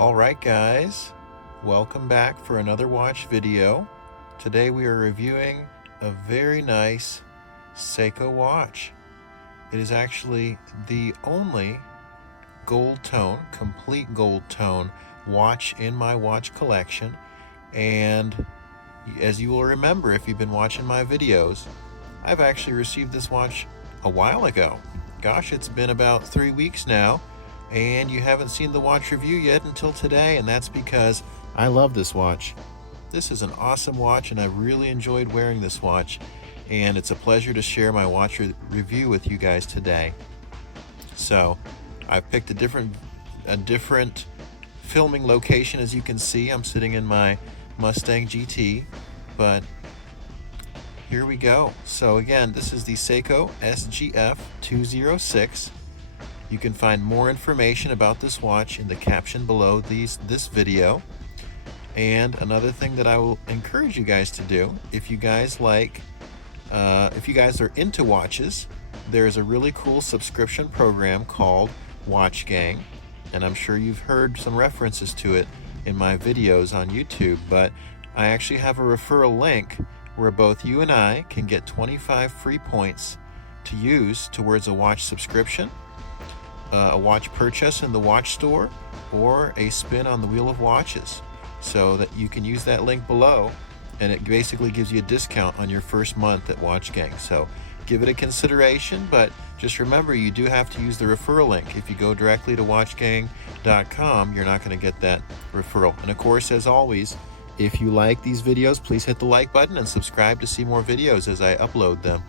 Alright guys, welcome back for another watch video. Today we are reviewing a very nice Seiko watch. It is actually the only gold tone, complete gold tone watch in my watch collection, and as you will remember if you've been watching my videos, I've actually received this watch a while ago. Gosh, it's been about 3 weeks now, and you haven't seen the watch review yet until today, and that's because I love this watch. This is an awesome watch, and I really enjoyed wearing this watch, and it's a pleasure to share my watch review with you guys today. So I've picked a different filming location. As you can see, I'm sitting in my Mustang GT, but here we go. So again, this is the Seiko SGF206. You can find more information about this watch in the caption below this video. And another thing that I will encourage you guys to do, if you guys are into watches, there's a really cool subscription program called Watch Gang, and I'm sure you've heard some references to it in my videos on YouTube, but I actually have a referral link where both you and I can get 25 free points to use towards a watch subscription, a watch purchase in the watch store, or a spin on the wheel of watches. So that you can use that link below, and it basically gives you a discount on your first month at Watch Gang. So give it a consideration, but just remember you do have to use the referral link. If you go directly to watchgang.com, you're not going to get that referral. And of course, as always, if you like these videos, please hit the like button and subscribe to see more videos as I upload them.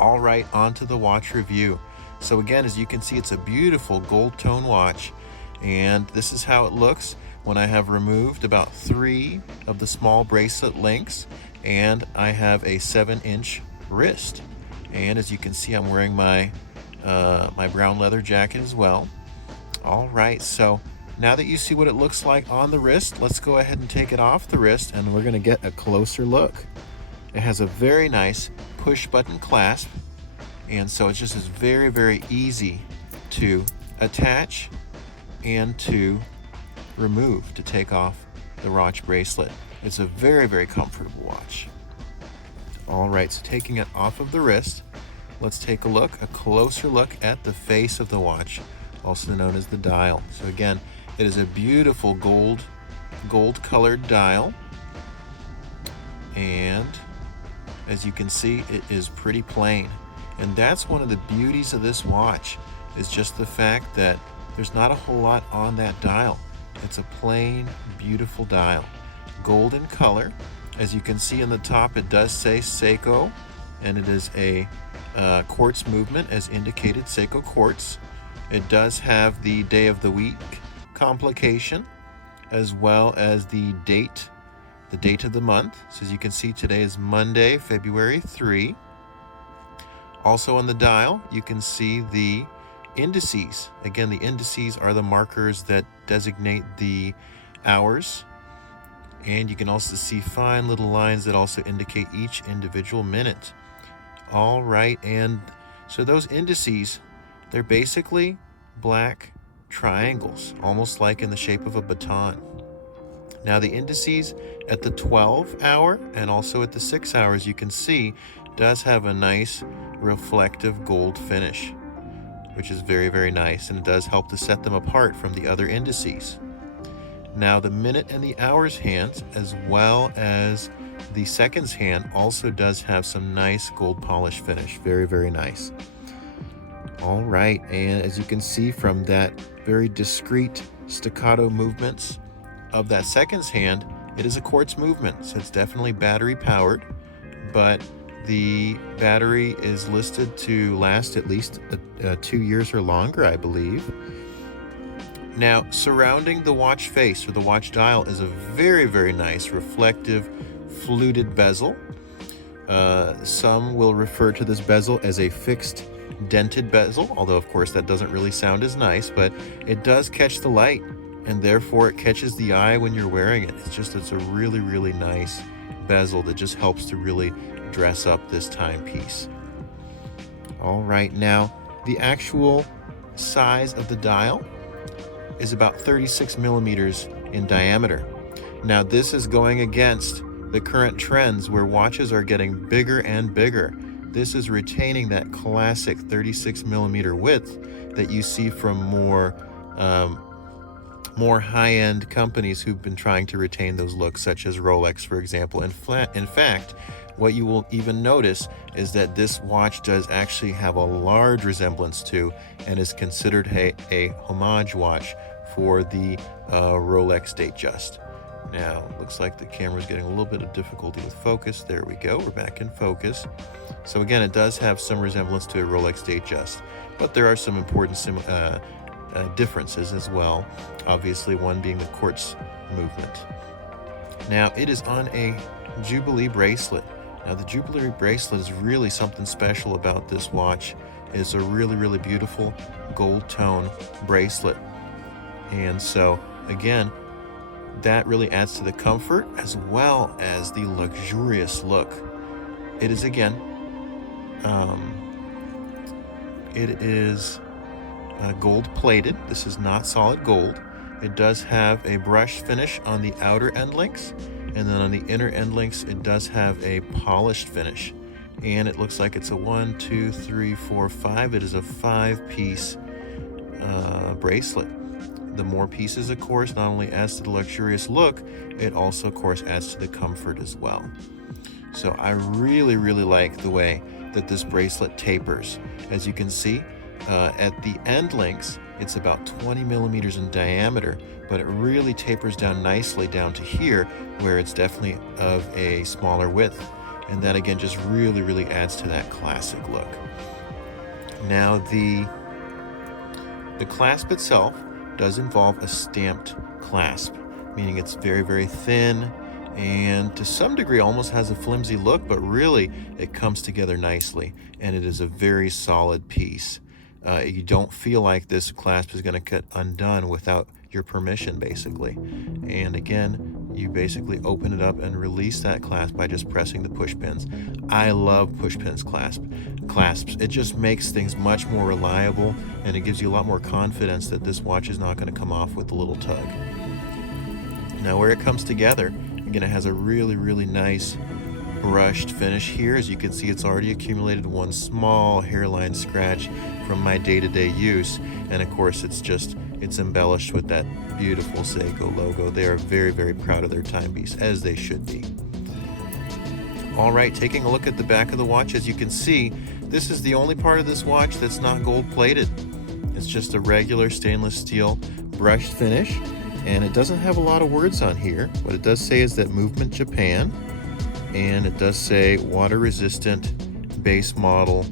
All right, on to the watch review. So again, as you can see, it's a beautiful gold tone watch, and this is how it looks when I have removed about 3 of the small bracelet links, and I have a 7-inch wrist. And as you can see, I'm wearing my my brown leather jacket as well. All right, so now that you see what it looks like on the wrist, let's go ahead and take it off the wrist, and we're going to get a closer look. It has a very nice push button clasp, and so it's just very, very easy to attach and to remove, to take off the watch bracelet. It's a very, very comfortable watch. All right, so taking it off of the wrist, let's take a closer look at the face of the watch, also known as the dial. So again, it is a beautiful gold colored dial, and as you can see, it is pretty plain. And that's one of the beauties of this watch, is just the fact that there's not a whole lot on that dial. It's a plain, beautiful dial. Golden color. As you can see in the top, it does say Seiko, and it is a quartz movement as indicated, Seiko quartz. It does have the day of the week complication, as well as the date of the month. So as you can see, today is Monday, February 3. Also on the dial, you can see the indices. Again, the indices are the markers that designate the hours, and you can also see fine little lines that also indicate each individual minute. All right, and so those indices, they're basically black triangles, almost like in the shape of a baton. Now the indices at the 12 hour and also at the 6 hours, you can see, does have a nice reflective gold finish, which is very, very nice, and it does help to set them apart from the other indices. Now the minute and the hours hands, as well as the seconds hand, also does have some nice gold polish finish. Very, very nice. All right, and as you can see from that very discreet staccato movements of that seconds hand, it is a quartz movement, so it's definitely battery powered, but the battery is listed to last at least 2 years or longer, I believe. Now, surrounding the watch face or the watch dial is a very, very nice reflective fluted bezel. Some will refer to this bezel as a fixed dented bezel, although of course that doesn't really sound as nice, but it does catch the light, and therefore it catches the eye when you're wearing it. It's a really, really nice bezel that just helps to really dress up this timepiece. All right, now the actual size of the dial is about 36 millimeters in diameter. Now this is going against the current trends where watches are getting bigger and bigger. This is retaining that classic 36 millimeter width that you see from more high-end companies who've been trying to retain those looks, such as Rolex, for example. In fact, what you will even notice is that this watch does actually have a large resemblance to and is considered a homage watch for the Rolex Datejust. Now, looks like the camera's getting a little bit of difficulty with focus. There we go, we're back in focus. So again, it does have some resemblance to a Rolex Datejust, but there are some important differences as well. Obviously, one being the quartz movement. Now, it is on a Jubilee bracelet. Now, the Jubilee bracelet is really something special about this watch. It's a really, really beautiful gold tone bracelet. And so, again, that really adds to the comfort as well as the luxurious look. It is, again, gold plated. This is not solid gold. It does have a brushed finish on the outer end links, and then on the inner end links it does have a polished finish. And it looks like it's a 1, 2, 3, 4, 5. It is a 5-piece bracelet. The more pieces, of course, not only adds to the luxurious look, it also, of course, adds to the comfort as well. So I really, really like the way that this bracelet tapers. As you can see, at the end links, it's about 20 millimeters in diameter, but it really tapers down nicely down to here, where it's definitely of a smaller width. And that, again, just really, really adds to that classic look. Now, the clasp itself does involve a stamped clasp, meaning it's very, very thin and to some degree almost has a flimsy look, but really it comes together nicely and it is a very solid piece. You don't feel like this clasp is going to get undone without your permission, basically. And again, you basically open it up and release that clasp by just pressing the push pins. I love push pins clasps. It just makes things much more reliable, and it gives you a lot more confidence that this watch is not going to come off with a little tug. Now, where it comes together, again, it has a really, really nice brushed finish here. As you can see, it's already accumulated one small hairline scratch from my day-to-day use, and of course it's embellished with that beautiful Seiko logo. They are very, very proud of their timepiece, as they should be. All right, taking a look at the back of the watch, as you can see, this is the only part of this watch that's not gold plated. It's just a regular stainless steel brushed finish, and it doesn't have a lot of words on here. What it does say is that Movement Japan, and it does say water resistant base model,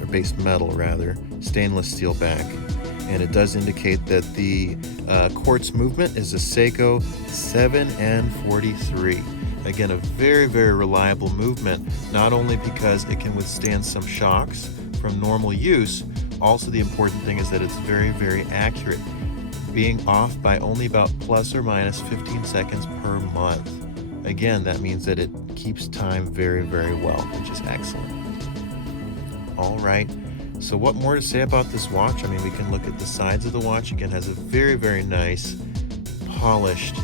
or base metal rather, stainless steel back. And it does indicate that the quartz movement is a Seiko 7N43. Again, a very, very reliable movement, not only because it can withstand some shocks from normal use, also the important thing is that it's very, very accurate, being off by only about plus or minus 15 seconds per month. Again, that means that it keeps time very, very well, which is excellent. All right. So what more to say about this watch? I mean, we can look at the sides of the watch. Again, it has a very, very nice polished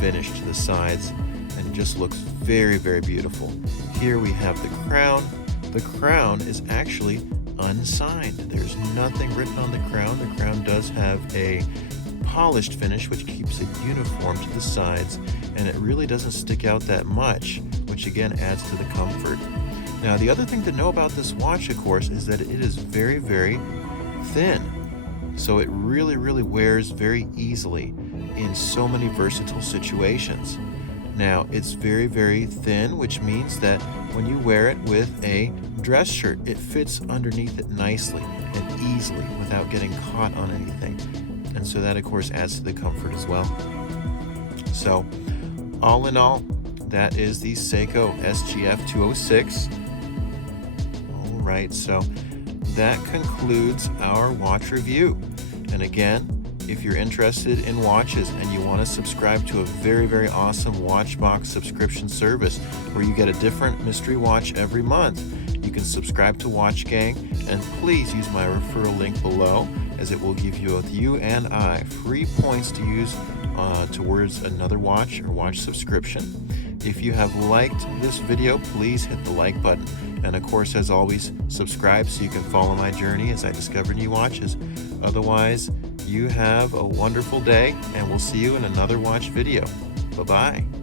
finish to the sides and it just looks very, very beautiful. Here we have the crown. The crown is actually unsigned. There's nothing written on the crown. The crown does have a polished finish which keeps it uniform to the sides, and it really doesn't stick out that much, which again adds to the comfort. Now, the other thing to know about this watch, of course, is that it is very, very thin. So it really, really wears very easily in so many versatile situations. Now, it's very, very thin, which means that when you wear it with a dress shirt, it fits underneath it nicely and easily without getting caught on anything. And so that, of course, adds to the comfort as well. So, all in all, that is the Seiko SGF206. Right, so that concludes our watch review. And again, if you're interested in watches and you want to subscribe to a very, very awesome watch box subscription service where you get a different mystery watch every month, You can subscribe to Watch Gang, and please use my referral link below, as it will give you both you and I free points to use towards another watch or watch subscription. If you have liked this video, please hit the like button. And of course, as always, subscribe so you can follow my journey as I discover new watches. Otherwise, you have a wonderful day, and we'll see you in another watch video. Bye-bye.